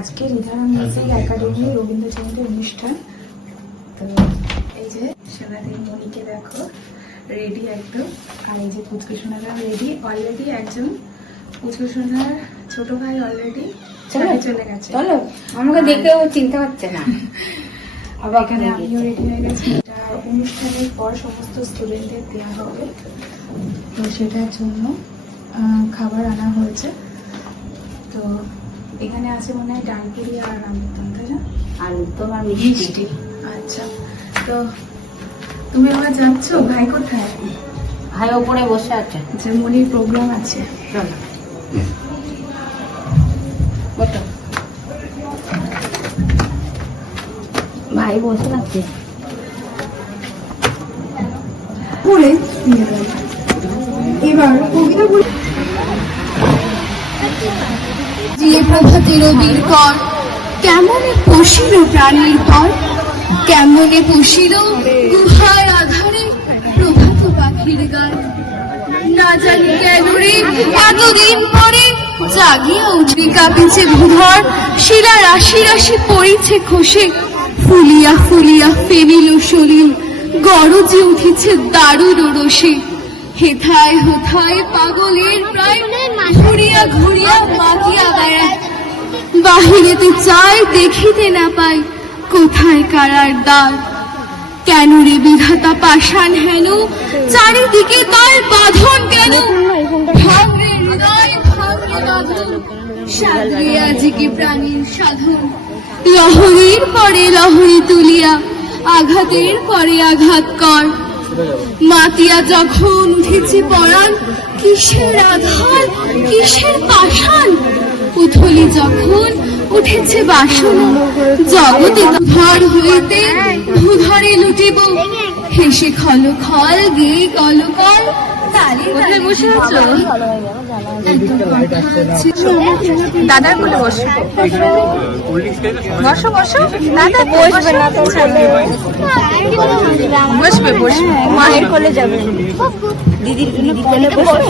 আজকে রিধারাম music academy Rabindra Jayanti অনুষ্ঠান। তো এই যে সোনাদের মনিকে দেখো রেডি একদম, আর এই যে পুচকু সোনারা রেডি অলরেডি। একজন পুচকু সোনার ছোট ভাই অলরেডি চলে গেছে। চলো, আমাকে দেখেও চিনতে পারছে না। আবার এখানে আমিও রেডি হয়ে গেছি। এটা অনুষ্ঠানের পর সমস্ত স্টুডেন্টদের দেওয়া হবে, তো সেটার জন্য খাবার আনা হয়েছে। তো এখানে আছে মনে হয় ডালপুরি আর আলুরদম, তাই না? আলুরদম আর মিষ্টি। আচ্ছা, তো তুমি আবার যাচ্ছ? ভাই কোথায়? ভাই ওপরে বসে আছে। যে মনির প্রোগ্রাম আছে। চলো বসো। ভাই বসে আছে। পড়ে এবার কবিতা বলি। যে প্রভাতে রবির কর কেমনে পশিল প্রাণীর ভর, কেমনে পশিল গুহার আধারে প্রভাত পাখির গান। না জানি কেন রে এতদিন পরে জাগিয়া উঠে কাঁপিছে ভূধর, শিলা রাশি রাশি পড়িছে খসে, ফুলিয়া ফুলিয়া ফেলিল শরীর, গরজে উঠেছে দারুণ রসে। হেথায় হোথায় পাগলের প্রায় ঘুরিয়া ঘুরিয়া মাতিয়া বেড়ায়, বাহিরেতে চায় দেখিতে না পাই কোথায় কারার দ্বার। কেন রে বিধাতা পাষাণ হেন, চারিদিকে তার বাঁধন কেন? ভাঙরে হৃদয় ভাঙরে বাঁধন, সাগরে আজিকে প্রাণীর সাধন। লহরীর পরে লহরী তুলিয়া আঘাতের পরে আঘাত কর। মাতিয়া যখন উঠেছে পরাণ, কিসের আধার কিসের পাষাণ। উথলি যখন উঠেছে বাসনা, জগতে ধর হইতে ভূধরে লুটিব। হেসে খল খল গেয়ে কলকল তালে কোথায় বসে আছো? দাদার কোলে বসো, বসো বসো। দাদা বসবে না, তো বসবে বসবে, মায়ের কোলে যাবে। দিদির কোলে বসবে।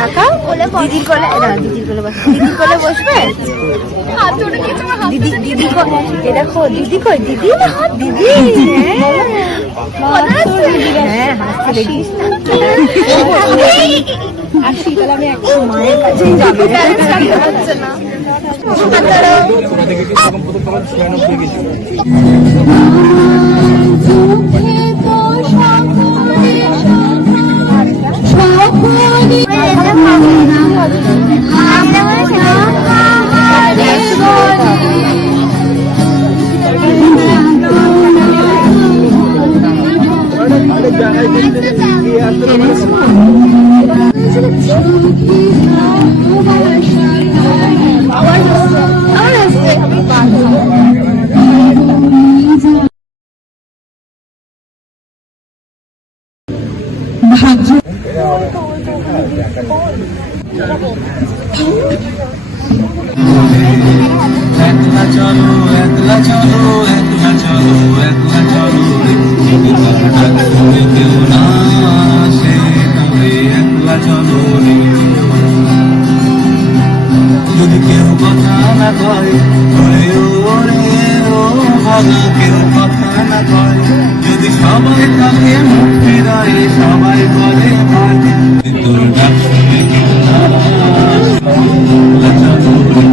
টাকা দিদির কোলে, দিদির কোলে বসবে। দিদির কোলে বসবে। দিদি দিদি এ দেখো দিদি কই, দিদি দিদি। হ্যাঁ হাসতে দেখিস আসি, তাহলে আমি একটু মায়ের কাছেই যাবো। একলা চলো একলা চলো একলা চলো একলা চলো, যদি ডাক শুনে কেউ না আসে তবে একলা চলো রে। যদি কেউ কথা না কয় ওরে ওরে ও ভালো, কেউ কথা না কয়, যদি সবাই থাকে মুখ ফিরায় সবাই বলে ভাই, তোর ডাক শুনে কেউ না আসে একলা চলো রে।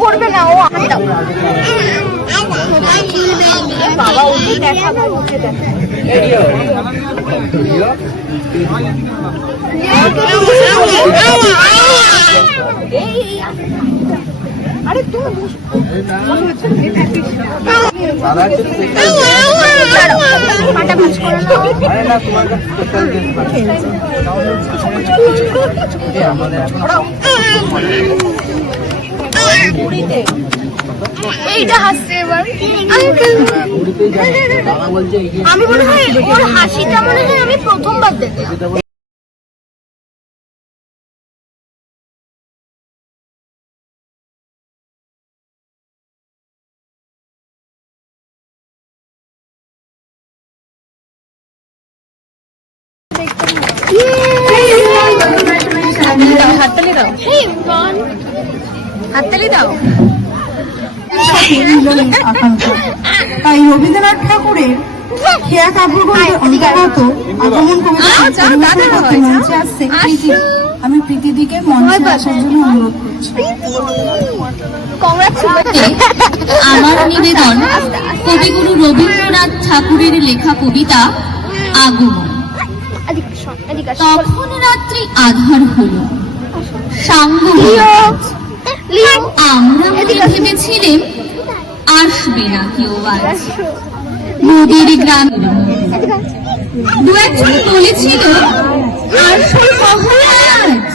পড়বে না, ও বাবা উঠে দেখাবো, উঠে দেখা। আরে তুমি পাটা ভাঁজ করে নাও। এইটা হাসছে এবার। আমি মনে হয় ওর হাসিটা মনে হয় আমি প্রথমবার দেখলাম। হাততালি দাও, Hey, Ron. হাততালি দাও। তাই রবীন্দ্রনাথ ঠাকুরের খেয়া কাব্যগ্রন্থের অন্তর্গত আগমন কবিতা মঞ্চে আসছে প্রীতি। আমি প্রীতিদিকে মঞ্চে আসার জন্য অনুরোধ করছি। আমার নিবেদন কবিগুরু রবীন্দ্রনাথ ঠাকুরের লেখা কবিতা আগমন। তখন রাত্রি আধার হলো, সাঙ্গ আমরা ভেবেছিলেম আসবে না কেউ আজ নদীর গ্রামে। দু একজন বলেছিল আসল মহারাজ।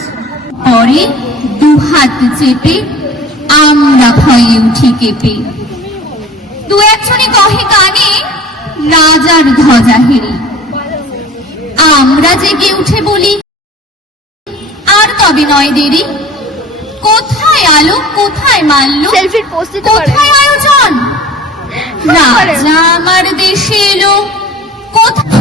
পরে দু হাত চেপে আমরা ভয়ে উঠি কেঁপে। দু একজনে কহে কানে রাজার ধ্বজা হেরি। আমরা জেগে উঠে বলি আর তবে নয় দেরি। কোথায় আলো, কোথায় মাল্য, সেলফির পোস্ট দিতে পারে। কোথায় আয়োজন? রাজা আমার দেশে এলো কোথায়?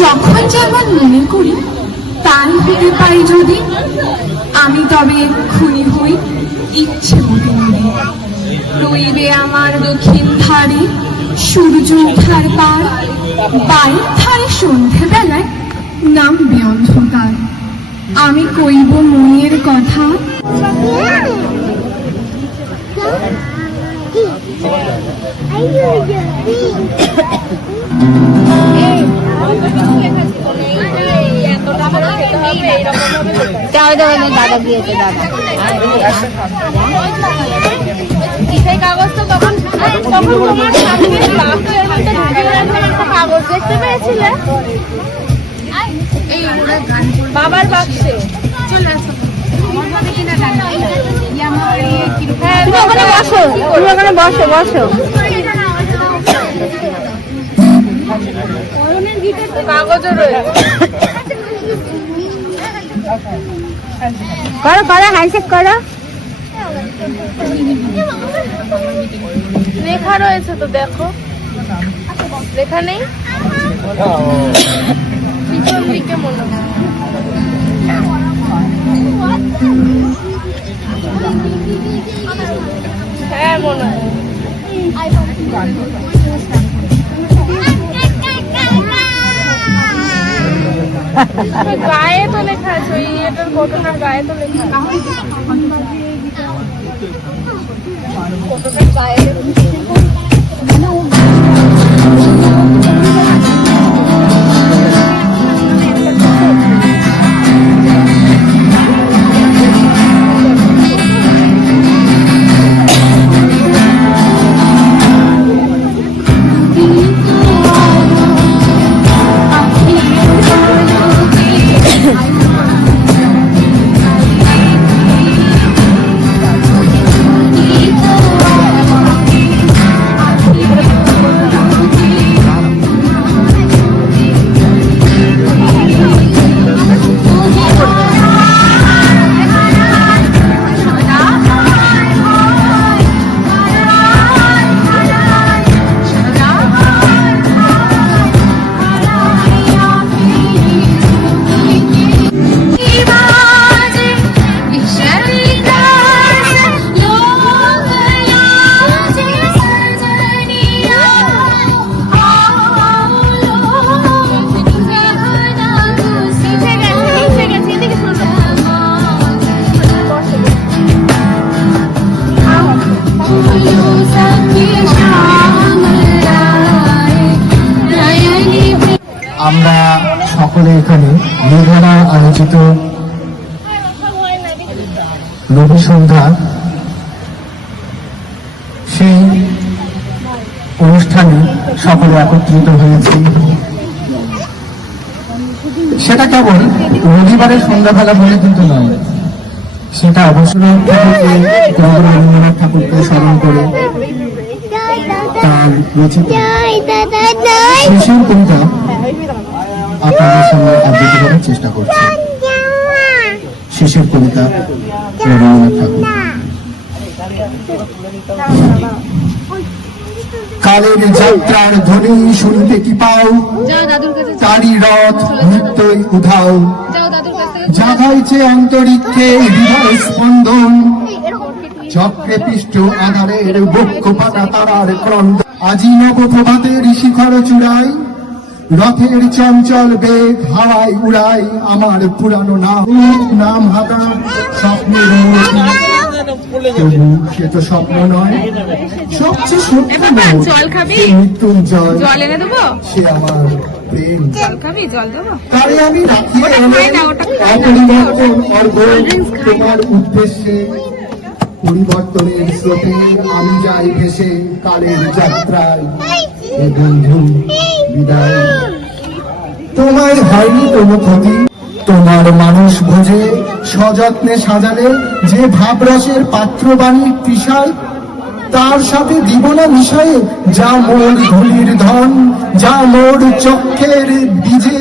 যখন যেমন মনে করি তাই ফিরে পাই যদি, আমি তবে খুনি হই ইচ্ছে মতো নদী। রইবে আমার দক্ষিণ ধারে সূর্য ওঠার পার, বাড়ির ধারে সন্ধে বেলায় নামবে অন্ধকার। আমি কইব মনের কথা, দাদা দিয়েছে, দাদা সেই কাগজটা তখন তোমার সামনে একটা কাগজ দেখতে পেয়েছিলে বাবার বাক্সে। হ্যাঁ, তুমি ওখানে বসো, তুমি ওখানে বসো বসো। কাগজও রয়েছে। করো করো, হ্যান্ডশেক করো। লেখা রয়েছে তো, দেখো লেখা নেই পিছন দিকে মনে হয়। হ্যাঁ মনে হয় গায়ে তো লেখা আছে, ওই এটার ঘটনার গায়ে তো লেখা আছে। ঘটনার গায়ে সকলে এখানে মেঘানা আয়োজিত রবি সন্ধ্যা সেই অনুষ্ঠানে সকলে একত্রিত হয়েছি। সেটা কেবল রবিবারের সন্ধ্যাবেলা বলে কিন্তু নয়, সেটা অবসর রবীন্দ্রনাথ ঠাকুরকে স্মরণ করে তার রচিত শিশুর কবিতা আপনাদের সামনে আবৃত্তি করার চেষ্টা করছি। শিশুর কবিতা রবীন্দ্রনাথ ঠাকুর। কালের যাত্রার ধ্বনি শুনতে কি পাও, তারি রথ নিত্যই উধাও, জাগাইছে অন্তরিক্ষে হৃদয় স্পন্দন, চক্রে পিষ্ট আধারের বক্ষ পাতা তারার ক্রন্দ। আজি নব প্রভাতের শিখর চূড়াই, রথের চঞ্চল বেগ হাওয়ায় উড়াই আমার পুরানো নাম হাতা স্বপ্নের মূর্তি। তবু সে তো স্বপ্ন নয়, সবচেয়ে সত্য মৃত্যুঞ্জয়, সে আমার প্রেম। তারে আমি রাখি অপরিবর্তন অর্ঘ তোমার উদ্দেশ্যে, পরিবর্তনের স্রোতে আমি যাই ভেসে কালের যাত্রায়। এ বন্ধু বিদায়, তোমায় হয়নি কোনো ক্ষতি, তোমার মানুষ ভোজে সযত্নে সাজালে যে ভাবরসের পাত্রবাণী তৃষায়, তার সাথে দিব না মিশায়ে যা মোর ধুলির ধন, যা মোর চক্ষের বীজে।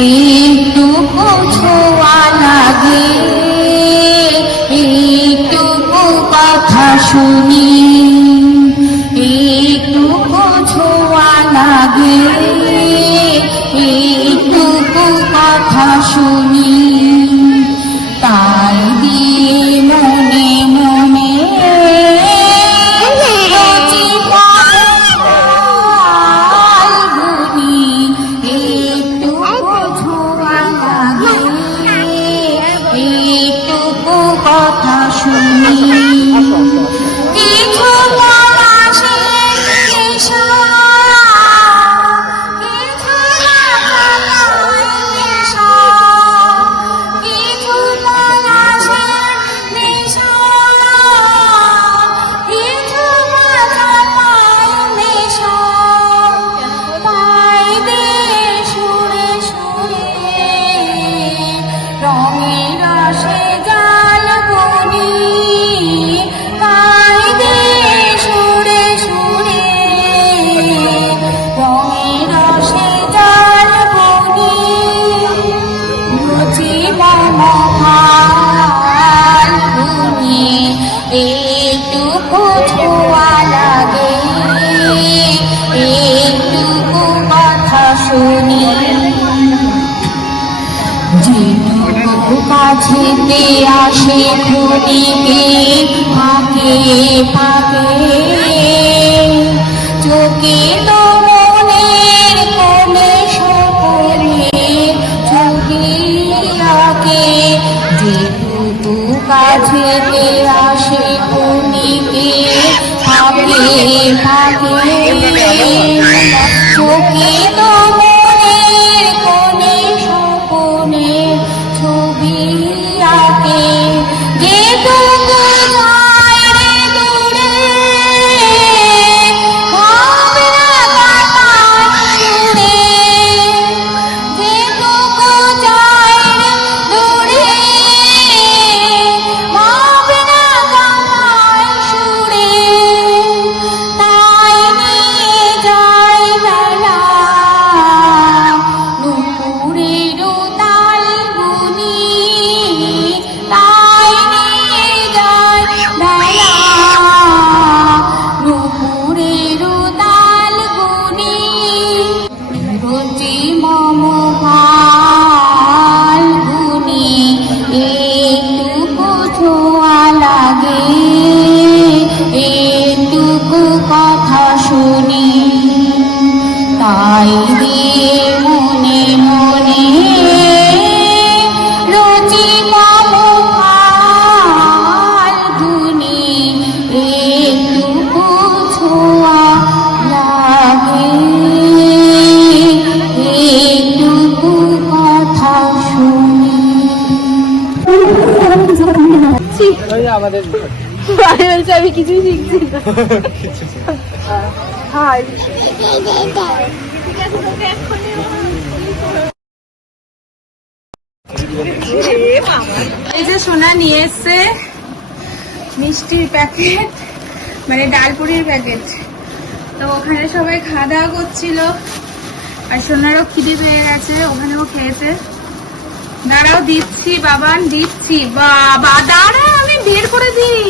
এইটুকু ছোঁয়া লাগে, এইটুকু কথা শুনি, এইটুকু ছোঁয়া লাগে, এইটুকু কথা শুনি, তাই দিয়ে মনে মনে কথা শুনি। কিছু পলাশে নেশা, কিছু নেশা, কিছু পলাশে নেশা, কিছু নেশা, তাই দে সুরে সুরে রঙের আসে এইটুকু ছোঁয়া লাগে, এইটুকু কথা শুনি, যেটুকু কাছেতে আসে খুনিকে ফাঁকে ফাঁকে, চোখে তো মনের কোণে সকলে ছবি আঁকে, যেটুকু কাছেতে আসে খুনিকে ফাঁকে ফাঁকে, চোখে তো মনের কোণে সকলে ছবি আঁকে, যেটুকু যায় রে দূরে ভাবনা কাটায় সুরে, যেটুকু যায় রে দূরে ভাবনা কাটায় সুরে, তাই নিয়ে যায় বেলা নুপুরের তাল গুনি, তাই নিয়ে যায় বেলা নুপুরের তাল গুনি, রচি মম ফাল্গুনি, এইটুকু ছোঁয়া লাগে, এইটুকু কথা শুনি, তাই দিয়ে বলছে আমি কিছুই শিখছি না। এই যে সোনা নিয়ে এসছে মিষ্টির প্যাকেট, মানে ডালপুরির প্যাকেট। তো ওখানে সবাই খাওয়া দাওয়া করছিল, আর সোনারও খিদে পেয়ে গেছে, ওখানেও খেয়েছে। দাঁড়াও দিচ্ছি বাবান, দিচ্ছি। বাবা দাঁড়া, আমি বের করে দিই।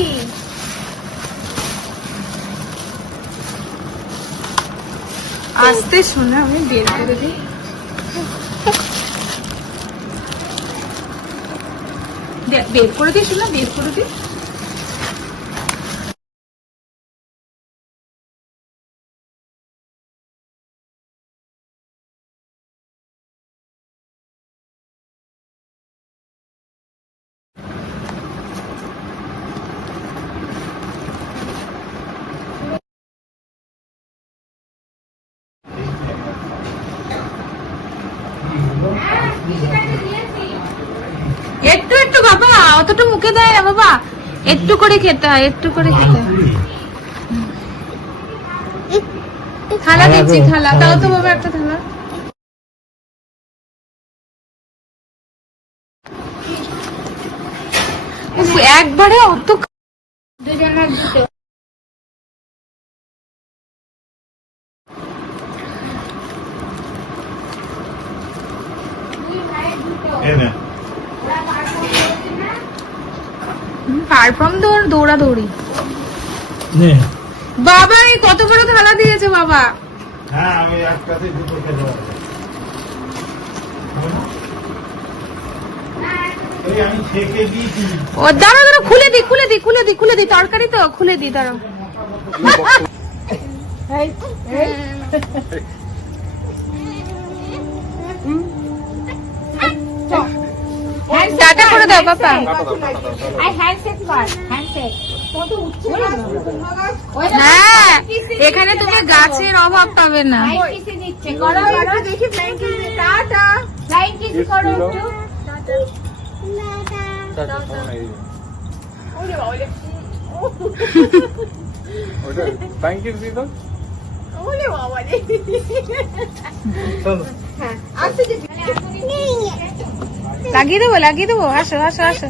আস্তে সোনা, আমি বের করে দিই। বের করে দিই সোনা, বের করে দিই। একটু একটু বাবা, অতটা মুখে দেয় না বাবা, একটু করে খেতে হয়, একটু করে খেতে হয়। থালা দিচ্ছি, থালা দাও তো বাবা, একটা থালা। উফ, একবারে অত দুজনের দুটো। পারফর্ম দৌড়াদৌড়ি। বাবা এই কত বড় থালা দিয়েছে বাবা। হ্যাঁ আমি একটাতে দুটো খেতে পারবো। আমি ছেঁকে দিয়েছি। ও দাঁড়া দাঁড়া, খুলে দি খুলে দি খুলে দি খুলে দি, তরকারি তো খুলে দি, দাঁড়াও। টাটা করে দাও বাবা। হ্যাঁ, এখানে তুমি গাছের অভাব পাবে না। লাগিয়ে দেবো, লাগিয়ে দেবো, আসো আসো আসো।